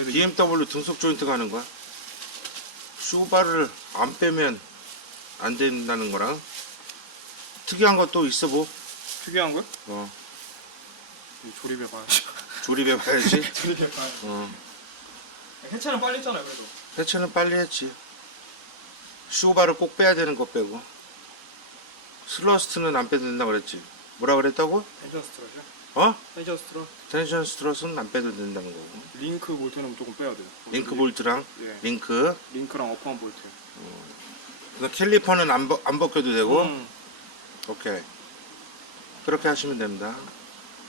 그래도 BMW 등속 조인트 가는 거야. 쇼바를 안 빼면 안 된다는 거랑 특이한 것도 있어 뭐. 특이한 거야? 어, 조립해 봐야지. 조립해 봐야지. 조립해 봐야지. 어, 해체는 빨리 했잖아요, 그래도. 해체는 빨리 했지. 쇼바를 꼭 빼야 되는 거 빼고. 슬러스트는 안 빼도 된다 그랬지. 뭐라 그랬다고? 텐션 스트럿이요? 어? 텐션 스트럿. 텐션 스트럿은 안 빼도 된다는 거고. 링크 볼트는 무조건 빼야 돼요. 링크 볼트랑 예. 링크. 링크랑 어퍼한 볼트. 그다음 캘리퍼는 안 벗겨도 되고. 음. 오케이. 그렇게 하시면 됩니다.